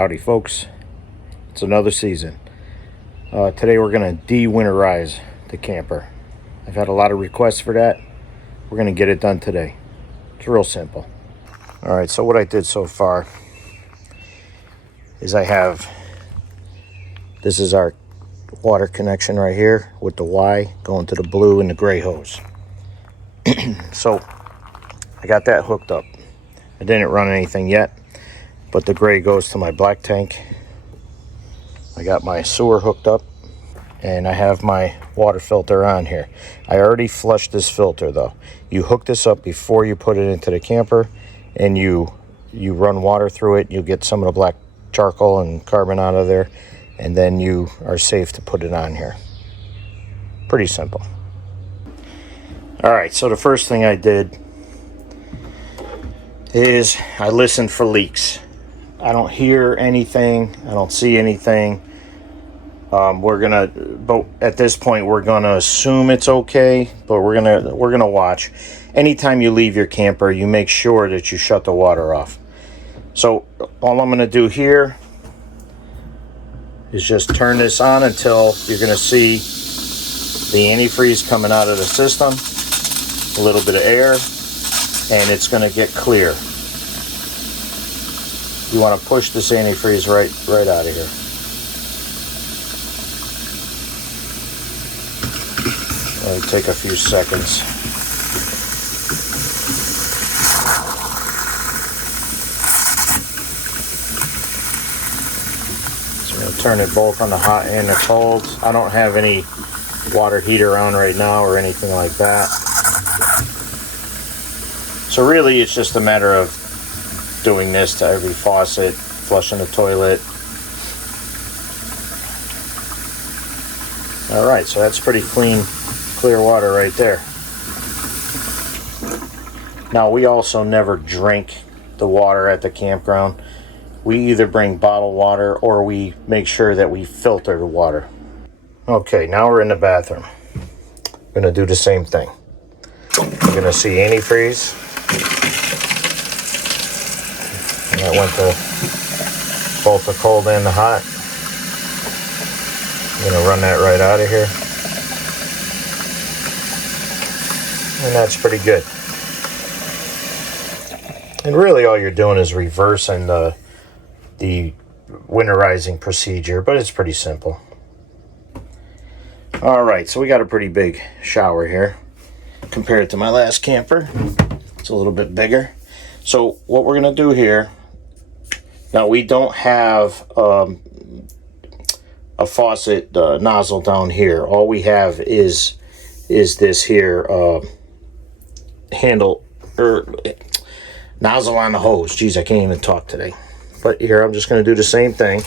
Howdy folks, it's another season. Today we're going to de-winterize the camper. I've had a lot of requests for that. We're going to get it done today. It's real simple. Alright, so what I did so far is this is our water connection right here with the Y going to the blue and the gray hose. So I got that hooked up. I didn't run anything yet, but the gray goes to my black tank. I got my sewer hooked up and I have my water filter on here. I already flushed this filter though. You hook this up before you put it into the camper and you run water through it. You'll get some of the black charcoal and carbon out of there, and then you are safe to put it on here. Pretty simple. Alright, so the first thing I did is I listened for leaks. I don't hear anything, I don't see anything. But at this point we're gonna assume it's okay, but we're gonna watch. Anytime you leave your camper, you make sure that you shut the water off. So all I'm gonna do here is just turn this on until you're gonna see the antifreeze coming out of the system, a little bit of air, and it's gonna get clear. You want to push this antifreeze right out of here. It'll take a few seconds. So I'm going to turn it both on the hot and the cold. I don't have any water heater on right now or anything like that. So really it's just a matter of doing this to every faucet, flushing the toilet. Alright, so that's pretty clear water right there. Now we also never drink the water at the campground. We either bring bottled water or we make sure that we filter the water. Okay, now we're in the bathroom. I'm going to do the same thing. You're going to see antifreeze. That went to both the cold and the hot. I'm going to run that right out of here. And that's pretty good. And really all you're doing is reversing the winterizing procedure, but it's pretty simple. Alright, so we got a pretty big shower here compared to my last camper. It's a little bit bigger. So what we're going to do here, now we don't have a faucet nozzle down here. All we have is this here handle or nozzle on the hose. Geez, I can't even talk today. But here I'm just going to do the same thing.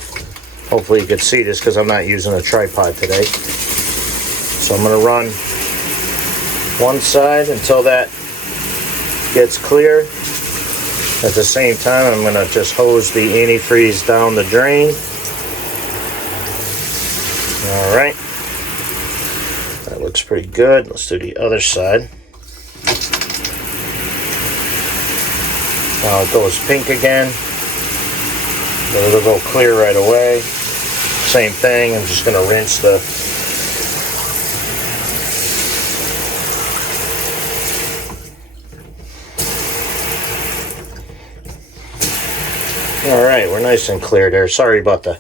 Hopefully you can see this because I'm not using a tripod today. So I'm going to run one side until that gets clear. At the same time, I'm going to just hose the antifreeze down the drain. Alright. That looks pretty good. Let's do the other side. Now it goes pink again. But it'll go clear right away. Same thing. I'm just going to rinse the Alright, we're nice and clear there. Sorry about the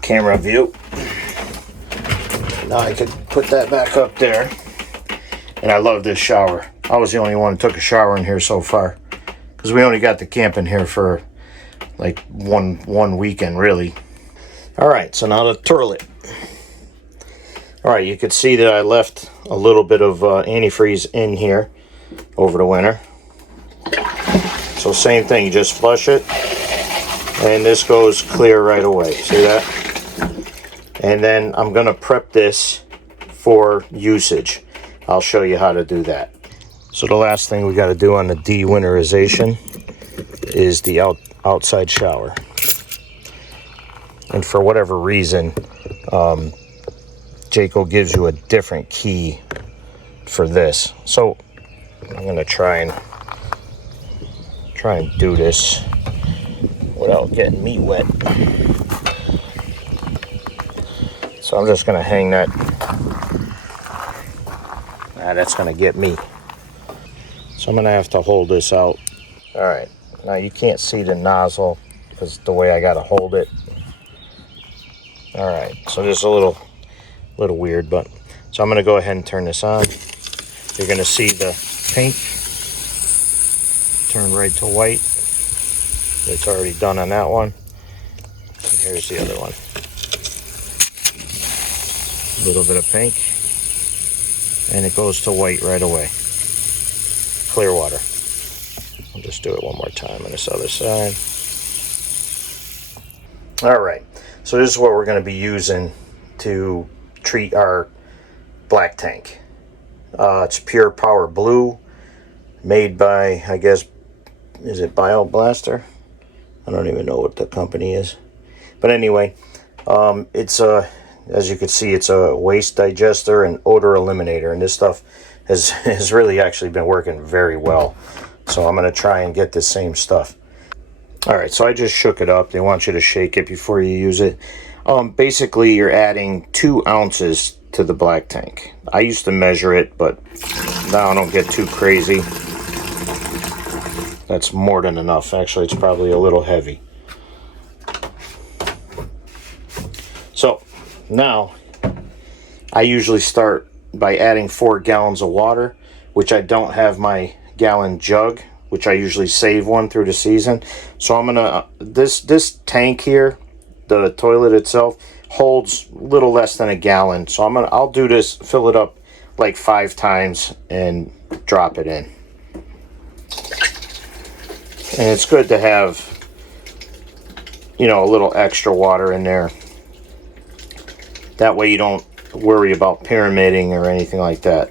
camera view. Now I could put that back up there. And I love this shower. I was the only one who took a shower in here so far. Because we only got the camp in here for like one weekend, really. Alright, so now the toilet. Alright, you could see that I left a little bit of antifreeze in here over the winter. So same thing, you just flush it. And this goes clear right away. See that? And then I'm going to prep this for usage. I'll show you how to do that. So the last thing we got to do on the de-winterization is the outside shower. And for whatever reason, Jayco gives you a different key for this. So I'm going to try and do this without getting me wet. So I'm just gonna hang that. That's gonna get me. So I'm gonna have to hold this out. All right, now you can't see the nozzle because the way I gotta hold it. All right, so just a little weird, but so I'm gonna go ahead and turn this on. You're gonna see the pink turn right to white. It's already done on that one. And here's the other one. A little bit of pink, and it goes to white right away. Clear water. I'll just do it one more time on this other side. All right, so this is what we're going to be using to treat our black tank. It's Pure Power Blue, made by, I guess, is it BioBlaster? I don't even know what the company is. But anyway, it's as you can see, it's a waste digester and odor eliminator, and this stuff has really actually been working very well. So I'm going to try and get the same stuff. All right, so I just shook it up. They want you to shake it before you use it. Basically, you're adding 2 ounces to the black tank. I used to measure it, but now I don't get too crazy. That's more than enough. Actually, it's probably a little heavy. So now I usually start by adding 4 gallons of water, which I don't have my gallon jug, which I usually save one through the season. So I'm gonna this tank here, the toilet itself, holds a little less than a gallon. So I'll do this, fill it up like 5 times and drop it in. And it's good to have, you know, a little extra water in there. That way you don't worry about pyramiding or anything like that.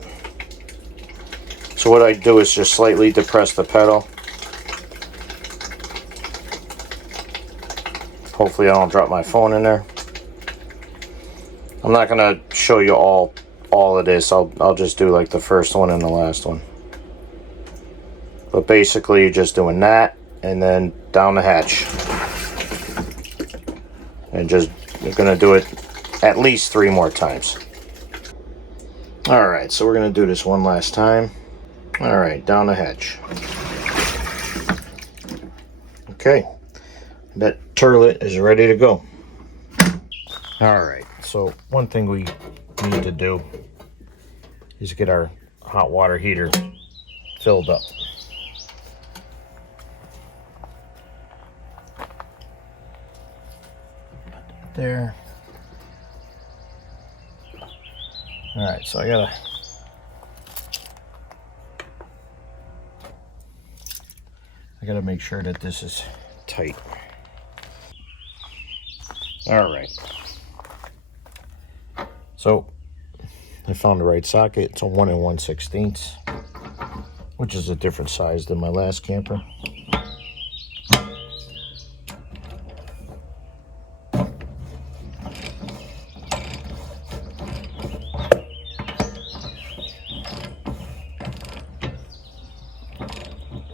So what I do is just slightly depress the pedal. Hopefully I don't drop my phone in there. I'm not going to show you all of this. I'll just do like the first one and the last one. But basically you're just doing that and then down the hatch. And just, you're going to do it at least 3 more times. Alright, so we're going to do this one last time. Alright, down the hatch. Okay, that turlet is ready to go. Alright, so one thing we need to do is get our hot water heater filled up. There. Alright, so I gotta make sure that this is tight. Alright. So I found the right socket. It's a 1 1/16, which is a different size than my last camper.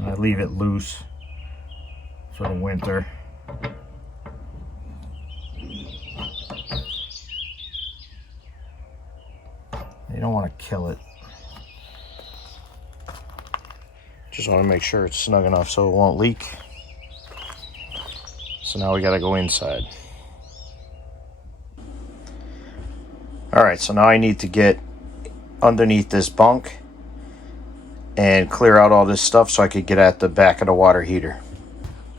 I leave it loose for the winter. You don't want to kill it. Just want to make sure it's snug enough so it won't leak. So now we got to go inside. Alright, so now I need to get underneath this bunk and clear out all this stuff so I could get at the back of the water heater.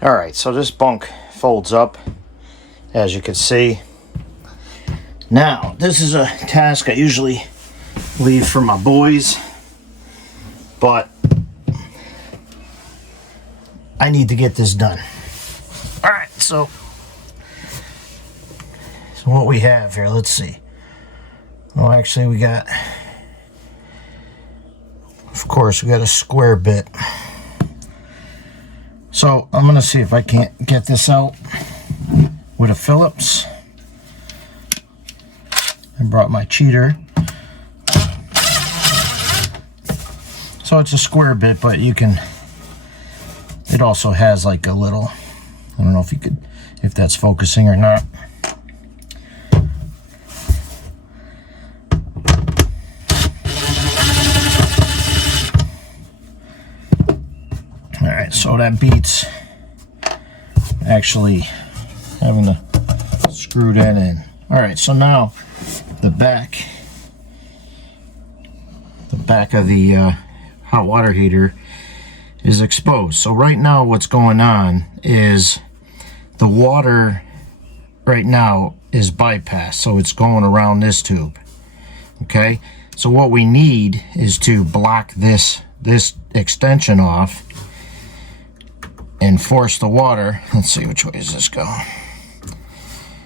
Alright, so this bunk folds up, as you can see. Now, this is a task I usually leave for my boys, but I need to get this done. Alright, so what we have here, let's see. Well, actually we got, of course, we got a square bit. So I'm gonna see if I can't get this out with a Phillips. I brought my cheater. So it's a square bit, but you can, it also has like a little I don't know if you could, if that's focusing or not. All right, so that beats actually having to screw that in. All right, so now the back of the hot water heater is exposed. So right now what's going on is the water right now is bypassed, so it's going around this tube. Okay, so what we need is to block this extension off and force the water. Let's see, which way does this go?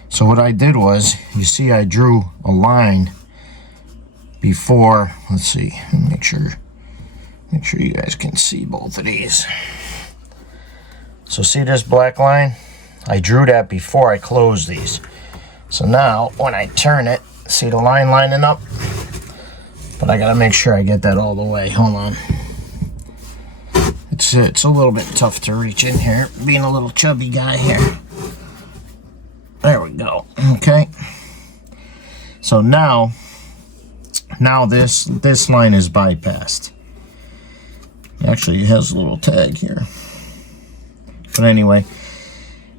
So what I did was, you see I drew a line before. Let's see, make sure you guys can see both of these. So see this black line? I drew that before I closed these. So now when I turn it, see the line lining up? But I gotta make sure I get that all the way. Hold on. It's a little bit tough to reach in here, being a little chubby guy here. There we go. Okay. So now this line is bypassed. Actually, it has a little tag here. But anyway,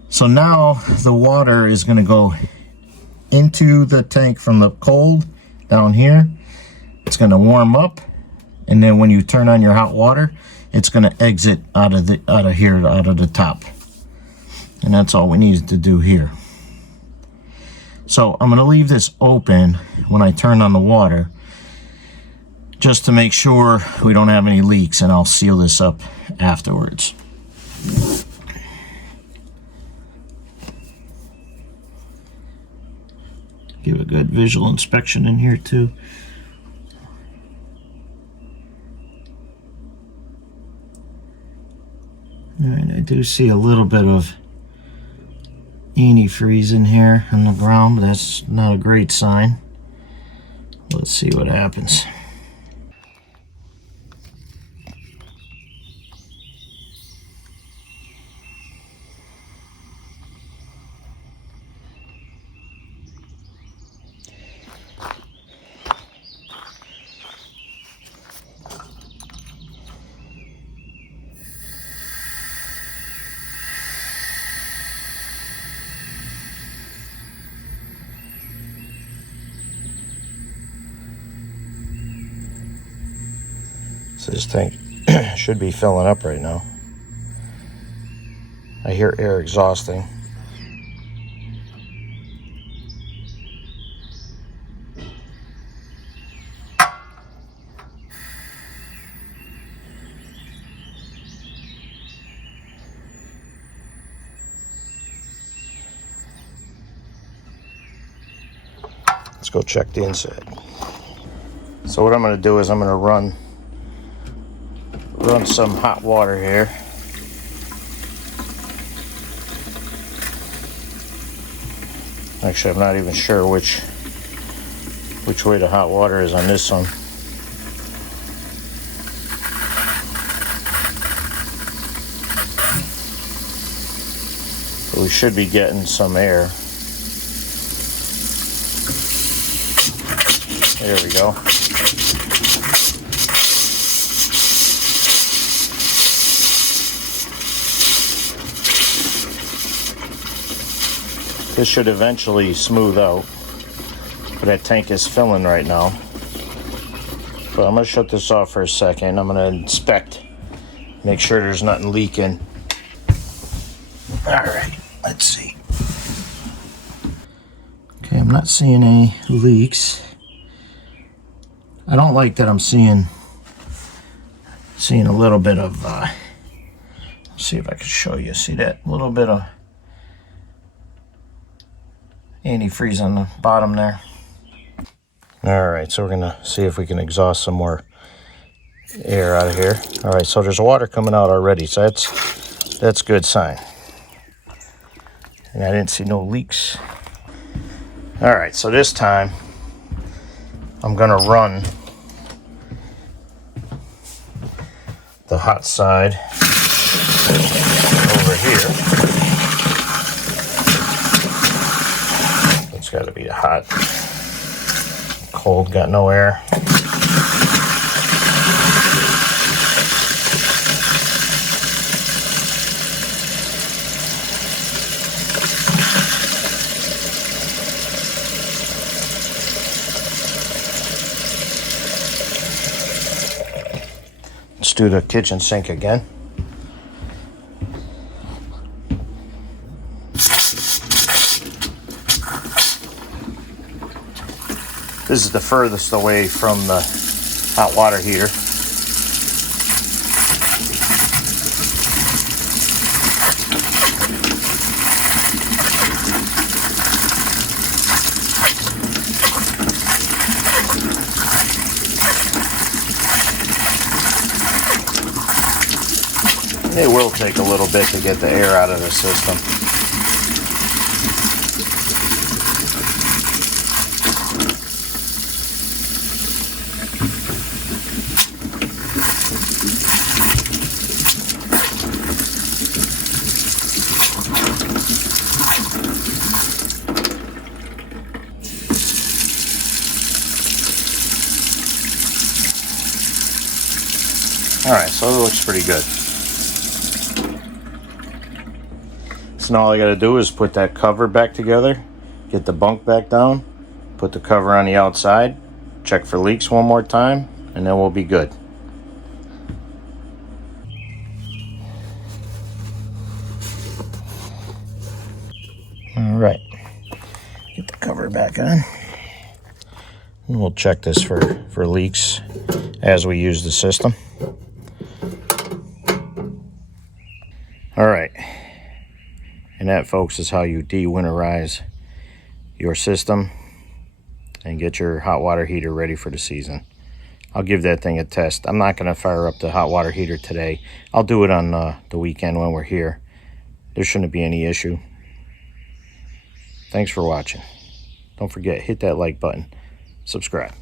so now the water is going to go into the tank from the cold down here. It's going to warm up, and then when you turn on your hot water, it's going to exit out of the top. And that's all we need to do here. So I'm going to leave this open when I turn on the water, just to make sure we don't have any leaks, and I'll seal this up afterwards. Give a good visual inspection in here too. All right, I do see a little bit of antifreeze in here on the ground, but that's not a great sign. Let's see what happens. So this tank should be filling up right now. I hear air exhausting. Let's go check the inside. So what I'm going to do is I'm going to run some hot water here. Actually, I'm not even sure which way the hot water is on this one. But we should be getting some air. There we go. This should eventually smooth out, but that tank is filling right now. But I'm going to shut this off for a second. I'm going to inspect, make sure there's nothing leaking. All right, let's see. Okay, I'm not seeing any leaks. I don't like that I'm seeing a little bit of, let's see if I can show you. See that little bit of antifreeze on the bottom there. All right, so we're gonna see if we can exhaust some more air out of here. All right, so there's water coming out already, so that's a good sign. And I didn't see no leaks. All right, so this time I'm gonna run the hot side over here. got to be hot. Cold, got no air. Let's do the kitchen sink again. This is the furthest away from the hot water heater. It will take a little bit to get the air out of the system. Alright, so it looks pretty good. So now all I got to do is put that cover back together, get the bunk back down, put the cover on the outside, check for leaks one more time, and then we'll be good. Alright, get the cover back on. And we'll check this for leaks as we use the system. Alright, and that, folks, is how you de-winterize your system and get your hot water heater ready for the season. I'll give that thing a test. I'm not going to fire up the hot water heater today. I'll do it on the weekend when we're here. There shouldn't be any issue. Thanks for watching. Don't forget, hit that like button. Subscribe.